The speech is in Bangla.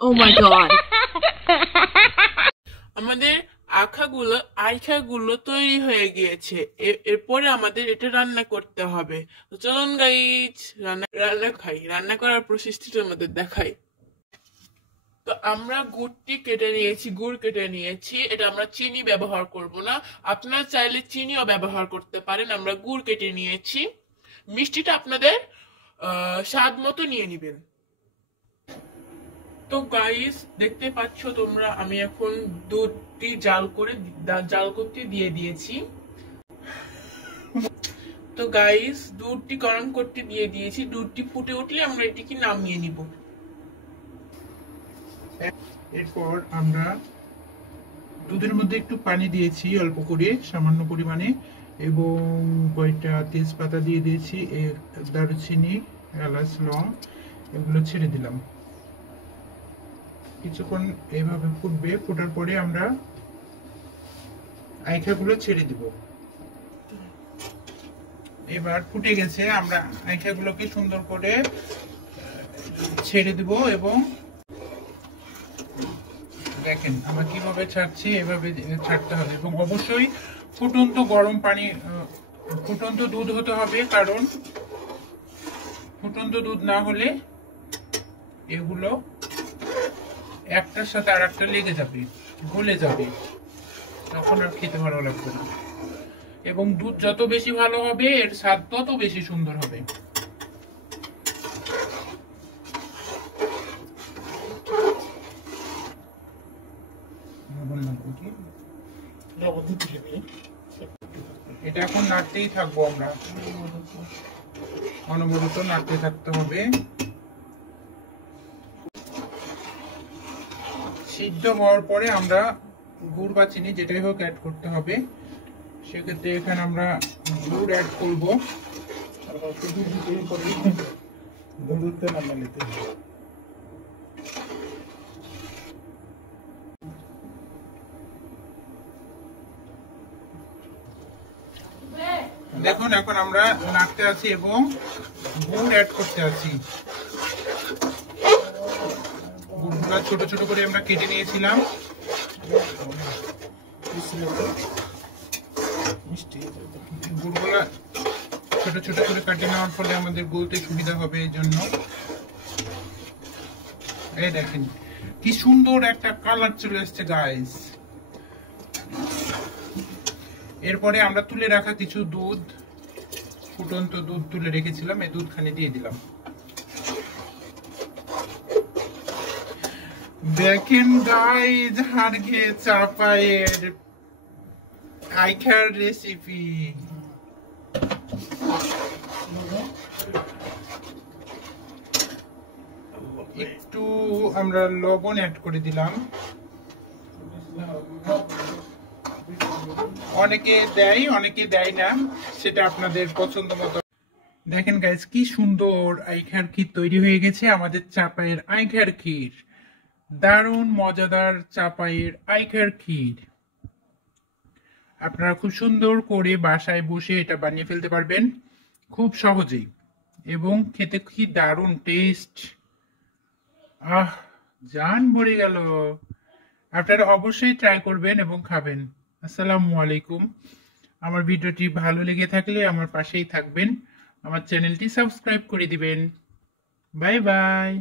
Oh my god. আমাদের আইখাগুলো তৈরি হয়ে গিয়েছে। এরপরে আমাদের এটা রান্না করতে হবে। তো চলুন গাইজ রান্না করার প্রসেসটা আমাদের দেখাই। তো আমরা গুড় কেটে নিয়েছি। এটা আমরা চিনি ব্যবহার করব না, আপনারা চাইলে চিনিও ব্যবহার করতে পারেন। আমরা গুড় কেটে নিয়েছি। মিষ্টিটা আপনাদের স্বাদ মতো নিয়ে নিবেন। তো গাইস দেখতে পাচ্ছ তোমরা, আমি এখন দুধটি জাল করতে দিয়ে দিয়েছি। তো গাইস দুধটি গরম করতে দিয়ে দিয়েছি। দুধটি ফুটে উঠলে আমরা এটিকে নামিয়ে নিব। এরপর আমরা দুধের মধ্যে একটু পানি দিয়েছি অল্প করে, সামান্য পরিমাণে, এবং কয়েকটা তেজপাতা দিয়ে দিয়েছি, দারুচিনি, এলাচ, লং এগুলো ছেড়ে দিলাম। কিছুক্ষণ এইভাবে ফুটবে। ফোটার পরে আমরা আইখাগুলো ছেড়ে দিব। এবার ফুটে গেছে, আমরা আইখাগুলোকে সুন্দর করে ছেড়ে দিব। এবং দেখেন আমরা কিভাবে ছাড়ছি, এভাবে ছাড়তে হবে। এবং অবশ্যই ফুটন্ত গরম পানি, ফুটন্ত দুধ হতে হবে, কারণ ফুটন্ত দুধ না হলে এগুলো একটার সাথে আর একটা লেগে যাবে, গলে যাবে, তখন আর খেতে ভালো লাগবে না। এবং দুধ যত বেশি ভালো হবে এর স্বাদ তত বেশি সুন্দর হবে। এটা এখন নাড়তেই থাকবো, আমরা অনবরত নাড়তে থাকতে হবে। সিদ্ধ হওয়ার পরে আমরা গুড় বা চিনি যেটাই হোক অ্যাড করতে হবে। সেক্ষেত্রে এখানে আমরা গুড় অ্যাড করবো। দেখুন এখন আমরা নাড়তে আছি এবং গুড় অ্যাড করতে আছি। গুড়গুলা ছোট ছোট করে আমরা কেটে নিয়েছিলাম। গুড়গুলা ছোট ছোট করে কাটে নেওয়ার ফলে আমাদের গলতে সুবিধা হবে, এই জন্য। এই দেখেন কি সুন্দর একটা কালার চলে আসছে গাইস। এরপরে আমরা তুলে রাখা কিছু দুধ, ফুটন্ত দুধ তুলে রেখেছিলাম, এই দুধখানি দিয়ে দিলাম। দেখেন গাইস হাড়গে চাপায়ের আইখার রেসিপি। একটু আমরা লবণ অ্যাড করে দিলাম। অনেকে দেয় অনেকে দেয় না, সেটা আপনাদের পছন্দ মতো। দেখেন গাইস কি সুন্দর আইখার ক্ষীর তৈরি হয়ে গেছে। আমাদের চাপায়ের আইখার ক্ষীর, দারুণ মজাদার চাপায়ের আইখার ক্ষীর। আপনারা খুব সুন্দর করে বাসায় বসে এটা বানিয়ে ফেলতে পারবেন খুব সহজেই, এবং খেতে কি দারুণ টেস্ট। আহ, জান ভরে গেল। আপনারা অবশ্যই ট্রাই করবেন এবং খাবেন। আসসালামু আলাইকুম। আমার ভিডিওটি ভালো লেগে থাকলে আমার পাশেই থাকবেন, আমার চ্যানেলটি সাবস্ক্রাইব করে দিবেন। Bye bye.